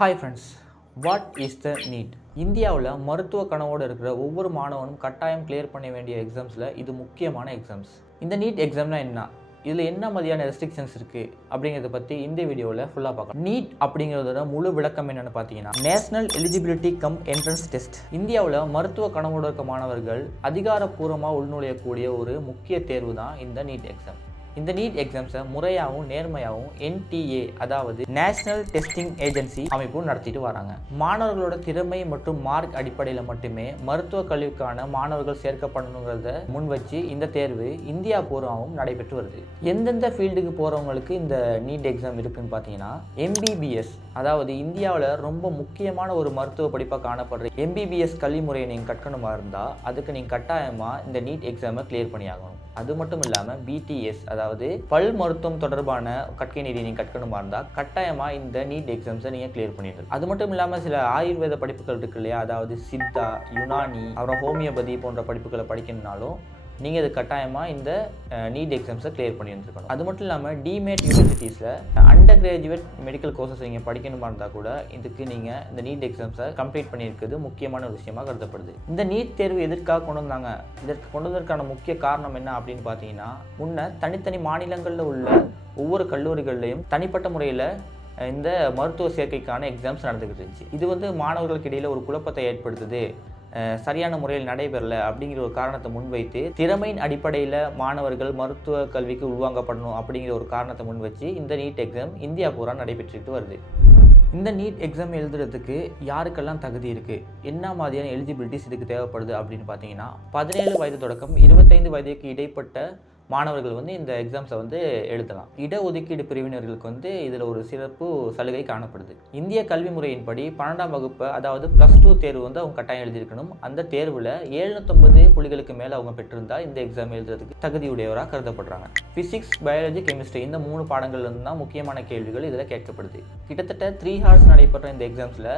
Hi friends, what is the need? இந்தியாவில் மருத்துவ கனவோடு இருக்கிற ஒவ்வொரு மாணவனும் கட்டாயம் கிளியர் பண்ண வேண்டிய எக்ஸாம்ஸில் இது முக்கியமான எக்ஸாம்ஸ். இந்த நீட் எக்ஸாம்னா என்ன, இதில் என்ன மாதிரியான ரெஸ்ட்ரிக்ஷன்ஸ் இருக்குது அப்படிங்கிறத பற்றி இந்த வீடியோவில் ஃபுல்லாக பார்க்கலாம். நீட் அப்படிங்கிறதோட முழு விளக்கம் என்னென்னு பார்த்தீங்கன்னா, national eligibility come entrance test. இந்தியாவில் மருத்துவ கனவோடு இருக்க மாணவர்கள் அதிகாரப்பூர்வமாக உள்நுழையக்கூடிய ஒரு முக்கிய தேர்வு தான் இந்த நீட் எக்ஸாம். இந்த நீட் எக்ஸாம்ஸை முறையாகவும் நேர்மையாகவும் NTA அதாவது நேஷனல் டெஸ்டிங் ஏஜென்சி அமைப்பு நடத்திட்டு வராங்க. மாணவர்களோட திறமை மற்றும் மார்க் அடிப்படையில் மட்டுமே மருத்துவ கல்விக்கான மாணவர்கள் சேர்க்கப்படணுங்கிறத முன் வச்சு இந்த தேர்வு இந்தியா பூர்வமாகவும் நடைபெற்று வருது. எந்தெந்த ஃபீல்டுக்கு போகிறவங்களுக்கு இந்த நீட் எக்ஸாம் இருக்குன்னு பார்த்தீங்கன்னா, MBBS அதாவது இந்தியாவில் ரொம்ப முக்கியமான ஒரு மருத்துவ படிப்பாக காணப்படுற MBBS கல்வி முறையை நீங்கள் கற்கணுமா இருந்தால் அதுக்கு நீங்கள் கட்டாயமாக இந்த நீட் எக்ஸாமை கிளியர் பண்ணி ஆகணும். அது மட்டும் இல்லாமல் BTS அதாவது பல் மருத்துவம் தொடர்பான கற்கை நெறி நீங்கள் கற்கணுமா இருந்தால் கட்டாயமாக இந்த நீட் எக்ஸாம்ஸை நீங்கள் கிளியர் பண்ணிடுது. அது மட்டும் இல்லாமல் சில ஆயுர்வேத படிப்புகள் இருக்கு இல்லையா, அதாவது சித்தா, யுனானி, அப்புறம் ஹோமியோபதி போன்ற படிப்புகளை படிக்கணும்னாலும் நீங்கள் இது கட்டாயமாக இந்த நீட் எக்ஸாம்ஸை கிளியர் பண்ணி வந்துருக்கணும். அது மட்டும் இல்லாமல் டிமேட் யூனிவர்சிட்டிஸில் அண்டர் கிராஜுவேட் மெடிக்கல் கோர்சஸ் நீங்கள் படிக்கணுமா இருந்தால் கூட இதுக்கு நீங்கள் இந்த நீட் எக்ஸாம்ஸை கம்ப்ளீட் பண்ணியிருக்கிறது முக்கியமான ஒரு விஷயமாக கருதப்படுது. இந்த நீட் தேர்வு எதற்காக கொண்டு வந்தாங்க, இதற்கு கொண்டு வந்ததற்கான முக்கிய காரணம் என்ன அப்படின்னு பார்த்தீங்கன்னா, முன்ன தனித்தனி மாநிலங்களில் உள்ள ஒவ்வொரு கல்லூரிகள்லையும் தனிப்பட்ட முறையில் இந்த மருத்துவ சேர்க்கைக்கான எக்ஸாம்ஸ் நடந்துக்கிட்டு இருந்துச்சு. இது மாணவர்களுக்கு இடையில் ஒரு குழப்பத்தை ஏற்படுத்துது, சரியான முறையில் நடைபெறலை அப்படிங்கிற ஒரு காரணத்தை முன்வைத்து திறமையின் அடிப்படையில் மாணவர்கள் மருத்துவ கல்விக்கு உள்வாங்கப்படணும் அப்படிங்கிற ஒரு காரணத்தை முன் வச்சு இந்த நீட் எக்ஸாம் இந்தியா பூரா நடைபெற்றுட்டு வருது. இந்த நீட் எக்ஸாம் எழுதுறதுக்கு யாருக்கெல்லாம் தகுதி இருக்குது, என்ன மாதிரியான எலிஜிபிலிட்டிஸ் இதுக்கு தேவைப்படுது அப்படின்னு பார்த்தீங்கன்னா, 17 வயது தொடக்கம் 25 வயதுக்கு இடைப்பட்ட மாணவர்கள் இந்த எக்ஸாம்ஸை எழுதலாம். இடஒதுக்கீடு பிரிவினர்களுக்கு இதில் ஒரு சிறப்பு சலுகை காணப்படுது. இந்திய கல்வி முறையின்படி 12ஆம் வகுப்பு அதாவது +2 தேர்வு அவங்க கட்டாயம் எழுதியிருக்கணும். அந்த தேர்வில் 750 புள்ளிகளுக்கு மேலே அவங்க பெற்றிருந்தால் இந்த எக்ஸாம் எழுதுறதுக்கு தகுதியுடையவராக கருதப்படுறாங்க. ஃபிசிக்ஸ், பயாலஜி, கெமிஸ்ட்ரி இந்த 3 பாடங்கள்லேருந்து தான் முக்கியமான கேள்விகள் இதில் கேட்கப்படுது. கிட்டத்தட்ட 3 ஹார்ஸ் நடைபெற்ற இந்த எக்ஸாம்ஸில்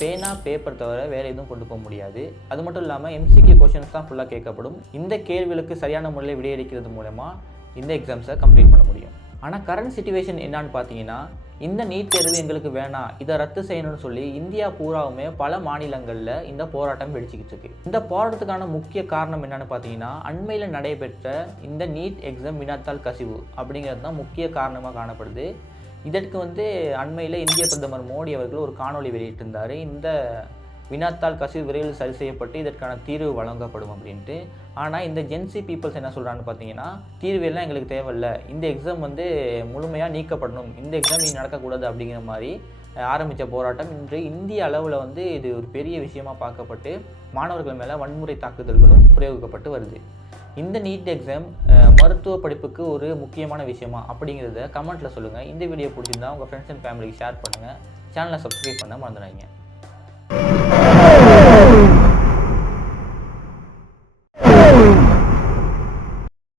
பேனா, பேப்பர் தவிர வேறு எதுவும் கொண்டு போக முடியாது. அது மட்டும் இல்லாமல் MCQ கொஷின்ஸ் தான் ஃபுல்லாக கேட்கப்படும். இந்த கேள்விகளுக்கு சரியான முறையில் விடையளிக்கிறது மூலமாக இந்த எக்ஸாம்ஸை கம்ப்ளீட் பண்ண முடியும். ஆனால் கரண்ட் சிச்சுவேஷன் என்னான்னு பார்த்தீங்கன்னா, இந்த நீட் தேர்வு எங்களுக்கு வேணாம், இதை ரத்து செய்யணும்னு சொல்லி இந்தியா பூராவுமே பல மாநிலங்களில் இந்த போராட்டம் வெடிச்சிக்கிட்டு இருக்கு. இந்த போராட்டத்துக்கான முக்கிய காரணம் என்னன்னு பார்த்தீங்கன்னா, அண்மையில் நடைபெற்ற இந்த நீட் எக்ஸாம் வினாத்தாள் கசிவு அப்படிங்கிறது தான் முக்கிய காரணமாக காணப்படுது. இதற்கு அண்மையில் இந்திய பிரதமர் மோடி அவர்கள் ஒரு காணொலி வெளியிட்டிருந்தார். இந்த வினாத்தாள் கசிவு விரைவில் சரி செய்யப்பட்டு இதற்கான தீர்வு வழங்கப்படும் அப்படின்ட்டு. ஆனால் இந்த ஜென்சி பீப்புள்ஸ் என்ன சொல்கிறான்னு பார்த்தீங்கன்னா, தீர்வு எல்லாம் எங்களுக்கு தேவையில்லை, இந்த எக்ஸாம் முழுமையாக நீக்கப்படணும், இந்த எக்ஸாம் இனி நடக்கக்கூடாது அப்படிங்கிற மாதிரி ஆரம்பித்த போராட்டம் இன்று இந்திய அளவில் இது ஒரு பெரிய விஷயமாக பார்க்கப்பட்டு மாணவர்கள் மேலே வன்முறை தாக்குதல்களும் பிரயோகிக்கப்பட்டு வருது. இந்த நீட் எக்ஸாம் மருத்துவ படிப்புக்கு ஒரு முக்கியமான விஷயமா அப்படிங்கிறத கமெண்ட்டில் சொல்லுங்கள். இந்த வீடியோ பிடிச்சிருந்தா உங்கள் ஃப்ரெண்ட்ஸ் அண்ட் ஃபேமிலிக்கு ஷேர் பண்ணுங்கள். சேனலை சப்ஸ்கிரைப் பண்ண மறந்துடாதீங்க.